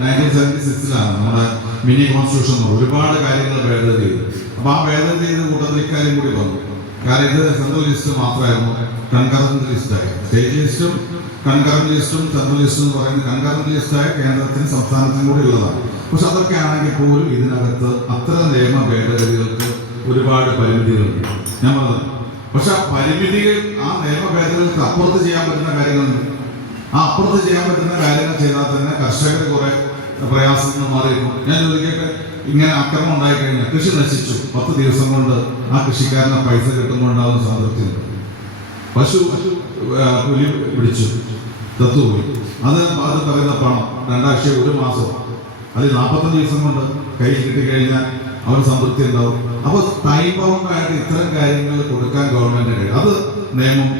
Nineteen seventy സിക്സിലാണ് നമ്മുടെ mini constitution ഒരുപാട് കാര്യങ്ങൾ ഭേദഗതി ചെയ്തു. അപ്പോൾ ആ ഭേദഗതി ചെയ്ത കൂട്ടത്തിൽ ഇക്കാര്യം കൂടി വന്നു. കാരണം ഇത് സെൻട്രൽ ലിസ്റ്റ് മാത്രമായിരുന്നു കൺകറന്റ് ലിസ്റ്റായി സ്റ്റേറ്റ് ലിസ്റ്റും കൺകറന്റ് ലിസ്റ്റും സെൻട്രൽ ലിസ്റ്റും എന്ന് പറയുന്നത് കൺകറന്റ് ലിസ്റ്റായ കേന്ദ്രത്തിനും സംസ്ഥാനത്തിനും കൂടി ഉള്ളതാണ്. പക്ഷെ അതൊക്കെ ആണെങ്കിൽ പോലും ഇതിനകത്ത് അത്ര നിയമ ഭേദഗതികൾക്ക് ഒരുപാട് പരിമിതികളുണ്ട്. ഞാൻ പറഞ്ഞത്. പക്ഷെ ആ പരിമിതികൾ ആ നിയമ ഭേദഗതികൾക്ക് അപ്പുറത്ത് ചെയ്യാൻ പറ്റുന്ന കാര്യങ്ങളുണ്ട്. ആ അപ്പുറത്ത് ചെയ്യാൻ പറ്റുന്ന കാര്യങ്ങൾ ചെയ്താൽ തന്നെ കർഷകർ കുറെ പ്രയാസങ്ങൾ മാറിയിരുന്നു ഞാൻ ചോദിക്കട്ടെ ഇങ്ങനെ അക്രമം ഉണ്ടായി കഴിഞ്ഞാൽ കൃഷി നശിച്ചു. പത്ത് ദിവസം കൊണ്ട് ആ കൃഷിക്കാരന് പൈസ കിട്ടുമ്പോൾ ഉണ്ടാകുന്ന സംതൃപ്തി പശു പുലി പിടിച്ചു. തത്തുപോയി അത് അത് പറയുന്ന പണം രണ്ടാഴ്ച ഒരു മാസം. അത് നാൽപ്പത്തഞ്ച് ദിവസം കൊണ്ട് കയ്യിൽ കിട്ടിക്കഴിഞ്ഞാൽ അവർ സംതൃപ്തി ഉണ്ടാവും. അപ്പോൾ ടൈം ബൗണ്ടായിട്ട് ഇത്തരം കാര്യങ്ങൾ കൊടുക്കാൻ ഗവൺമെന്റ് കഴിയും. അത് നിയമം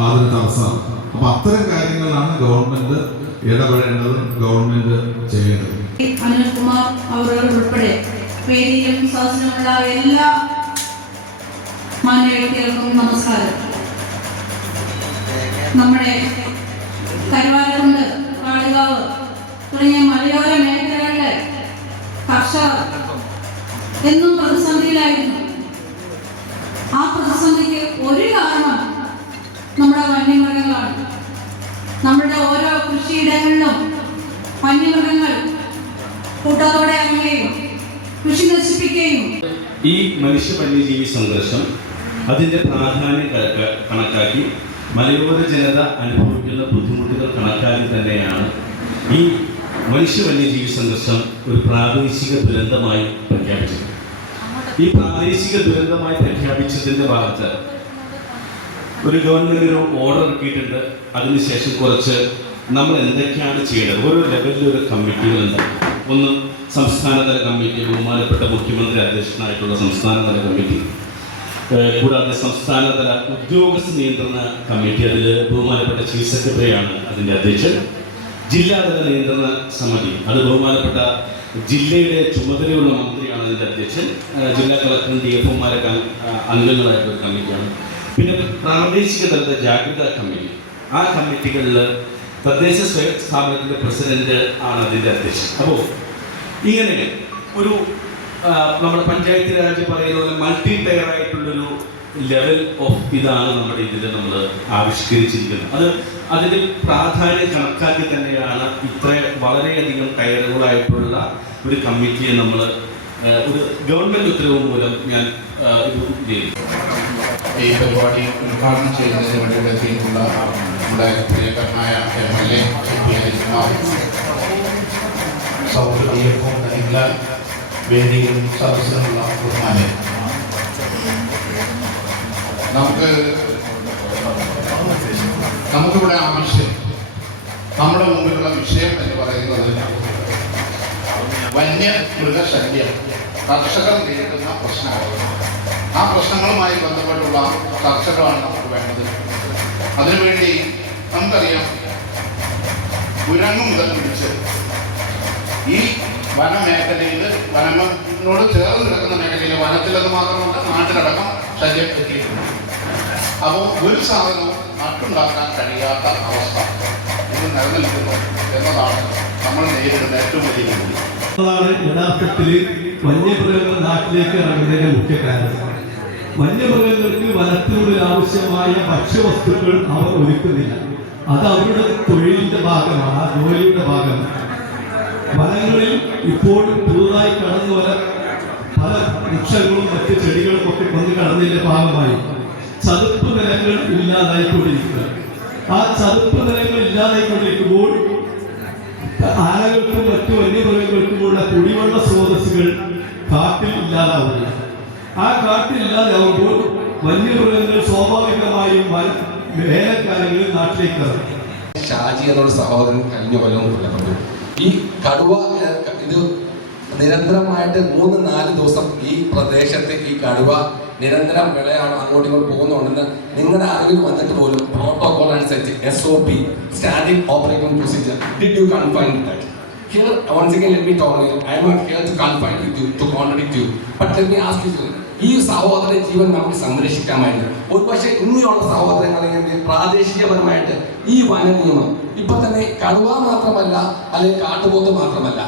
അതിന് തടസ്സമാണ് അപ്പൊ അത്തരം കാര്യങ്ങളാണ് ഗവൺമെന്റ് ഇടപെടേണ്ടതും ഗവൺമെന്റ് ചെയ്യേണ്ടത്. അനിൽകുമാർ നമ്മുടെ കരുവാരക്കുണ്ട് കാളികാവ് തുടങ്ങിയ മലയോര മേഖലകളിലെ കർഷകർ എന്നും പ്രതിസന്ധിയിലായിരുന്നു. ആ പ്രതിസന്ധിക്ക് ഒരു കാരണം നമ്മുടെ വന്യമൃഗങ്ങളാണ്. നമ്മുടെ ഓരോ കൃഷിയിടങ്ങളിലും വന്യമൃഗങ്ങൾ കൂട്ടത്തോടെ അങ്ങനെയും കൃഷി നശിപ്പിക്കുകയും ഈ മനുഷ്യ വന്യജീവി സംഘർഷം അതിന്റെ പ്രാധാന്യം കണക്കാക്കി മലയോര ജനത അനുഭവിക്കുന്ന ബുദ്ധിമുട്ടുകൾ കണക്കാക്കി തന്നെയാണ് ഈ മനുഷ്യ വന്യജീവി സംഘർഷം ഒരു പ്രാദേശിക ദുരന്തമായി പ്രഖ്യാപിച്ചത്. ഈ പ്രാദേശിക ദുരന്തമായി പ്രഖ്യാപിച്ചതിന്റെ ഭാഗത്ത് ഒരു ഗവൺമെന്റ് ഒരു ഓർഡർ ഇറക്കിയിട്ടുണ്ട്. അതിനുശേഷം കുറച്ച് നമ്മൾ എന്തൊക്കെയാണ് ചെയ്യേണ്ടത്? ഓരോ ലെവലിലും ഒരു കമ്മിറ്റികളുണ്ട് ഒന്ന് സംസ്ഥാനതല കമ്മിറ്റി ബഹുമാനപ്പെട്ട മുഖ്യമന്ത്രി അധ്യക്ഷനായിട്ടുള്ള സംസ്ഥാനതല കമ്മിറ്റി കൂടാതെ സംസ്ഥാനതല ഉദ്യോഗസ്ഥ നിയന്ത്രണ കമ്മിറ്റി അതിൽ ബഹുമാനപ്പെട്ട ചീഫ് സെക്രട്ടറിയാണ് അതിന്റെ അധ്യക്ഷൻ. ജില്ലാതല നിയന്ത്രണ സമിതി അത് ബഹുമാനപ്പെട്ട ജില്ലയുടെ ചുമതലയുള്ള മന്ത്രിയാണ് അതിന്റെ അധ്യക്ഷൻ. ജില്ലാ കളക്ടറും ഡി എഫ് അംഗങ്ങളായിട്ടുള്ള കമ്മിറ്റിയാണ് പിന്നെ പ്രാദേശിക തലത്തെ ജാഗ്രതാ കമ്മിറ്റി. ആ കമ്മിറ്റികളിൽ തദ്ദേശ സ്വയം സ്ഥാപനത്തിന്റെ പ്രസിഡന്റ് ആണ് അതിന്റെ അധ്യക്ഷൻ. അപ്പോൾ ഇങ്ങനെ ഒരു നമ്മുടെ പഞ്ചായത്ത് രാജ് പറയുന്ന പോലെ മൾട്ടി ടയർ ആയിട്ടുള്ളൊരു ലെവൽ ഓഫ് ഇതാണ് നമ്മുടെ ഇതിൽ നമ്മൾ ആവിഷ്കരിച്ചിരിക്കുന്നത്. അത് അതിന്റെ പ്രാധാന്യം കണക്കാക്കി തന്നെയാണ് ഇത്ര വളരെയധികം ടയറുകളായിട്ടുള്ള ഒരു കമ്മിറ്റിയെ നമ്മൾ ഒരു ഗവൺമെന്റ് ഉത്തരവ് മൂലം ഞാൻ ഈ പരിപാടി ഉദ്ഘാടനം ചെയ്യുന്നതിന് വേണ്ടി എത്തിയിട്ടുള്ള നമ്മുടെ പ്രിയകരനായ എം എൽ എ സൗഹൃദീയവും എല്ലാ വേദിയിലും നമുക്ക് നമുക്കിവിടെ ആവശ്യം നമ്മുടെ മുമ്പിലുള്ള വിഷയം എന്ന് പറയുന്നത് വന്യ മൃഗശല്യം. കർഷകർ നേരിടുന്ന പ്രശ്നങ്ങൾ ആ പ്രശ്നങ്ങളുമായി ബന്ധപ്പെട്ടുള്ള ചർച്ചകളാണ് നമുക്ക് വേണ്ടത്. അതിനുവേണ്ടി നമുക്കറിയാം കുരങ്ങ് മുതൽ പിടിച്ച് ഈ വനമേഖലയിൽ വനങ്ങളോട് ചേർന്ന് കിടക്കുന്ന മേഖലയിൽ വനത്തിലത് മാത്രമല്ല നാട്ടിലടക്കം ശല്യം എത്തിയിട്ടുണ്ട്. അപ്പോൾ ഒരു സാധനവും നട്ടുണ്ടാക്കാൻ കഴിയാത്ത അവസ്ഥ ഇത് നിലനിൽക്കുന്നു എന്നതാണ് നമ്മൾ നേരിടുന്ന ഏറ്റവും വലിയ വെല്ലുവിളി. അതാണ് യഥാർത്ഥത്തിൽ വന്യമൃഗങ്ങൾ നാട്ടിലേക്ക് ഇറങ്ങുന്നതിന്റെ മുഖ്യ കാരണം. വന്യമൃഗങ്ങൾക്ക് വനത്തിനുള്ളിൽ ആവശ്യമായ ഭക്ഷ്യവസ്തുക്കൾ അവർ ഒരുക്കുന്നില്ല. അത് അവരുടെ തൊഴിലിന്റെ ഭാഗമാണ് ആ ജോലിയുടെ ഭാഗമാണ്. വനങ്ങളിൽ ഇപ്പോൾ പുതുതായി കടന്നു വരാൻ പല വൃക്ഷങ്ങളും മറ്റ് ചെടികളും ഒക്കെ വന്ന് കടന്നതിന്റെ ഭാഗമായി ചതുപ്പ് നിലങ്ങൾ ഇല്ലാതായിക്കൊണ്ടിരിക്കുക. ആ ചതുപ്പ് നിലങ്ങൾ ഇല്ലാതായിക്കൊണ്ടിരിക്കുമ്പോൾ ആനകൾക്കും മറ്റു വന്യമൃഗങ്ങൾക്കുമുള്ള കുടിവെള്ള സ്രോതസ്സുകൾ കാട്ടിൽ ഇല്ലാതാവുന്നു ആ കാട്ടിൽ ഇല്ലാതാവുമ്പോൾ വന്യമൃഗങ്ങൾ സ്വാഭാവികമായും വന- വേനൽക്കാലങ്ങളിൽ നാട്ടിലേക്ക് ഇറങ്ങും ഷാജി എന്നുള്ള സഹോദരൻ കഴിഞ്ഞ കൊല്ലം കൊല്ലപ്പെട്ടു ഈ കടുവ ഇത് നിരന്തരമായിട്ട് മൂന്ന് നാല് ദിവസം ഈ പ്രദേശത്ത് ഈ കടുവ നിരന്തരം വിളയാണ് അങ്ങോട്ടും ഇങ്ങോട്ട് പോകുന്നുണ്ടെന്ന് നിങ്ങളുടെ അറിവിൽ വന്നിട്ട് പോലും പ്രോട്ടോകോൾ അനുസരിച്ച് S O P standing operating procedure did you confine that Here, once again, let me talk. I am not here to confide with you, to contradict you. But let me ask you something. ഈ സഹോദര ജീവൻ നമുക്ക് സംരക്ഷിക്കാമായിരുന്നു ഒരു പക്ഷേ ഇങ്ങനെയുള്ള സഹോദരങ്ങളെ പ്രാദേശികപരമായിട്ട് ഈ വന നിയമം ഇപ്പൊ തന്നെ കടുവ മാത്രമല്ല അല്ലെങ്കിൽ കാട്ടുപോത്ത് മാത്രമല്ല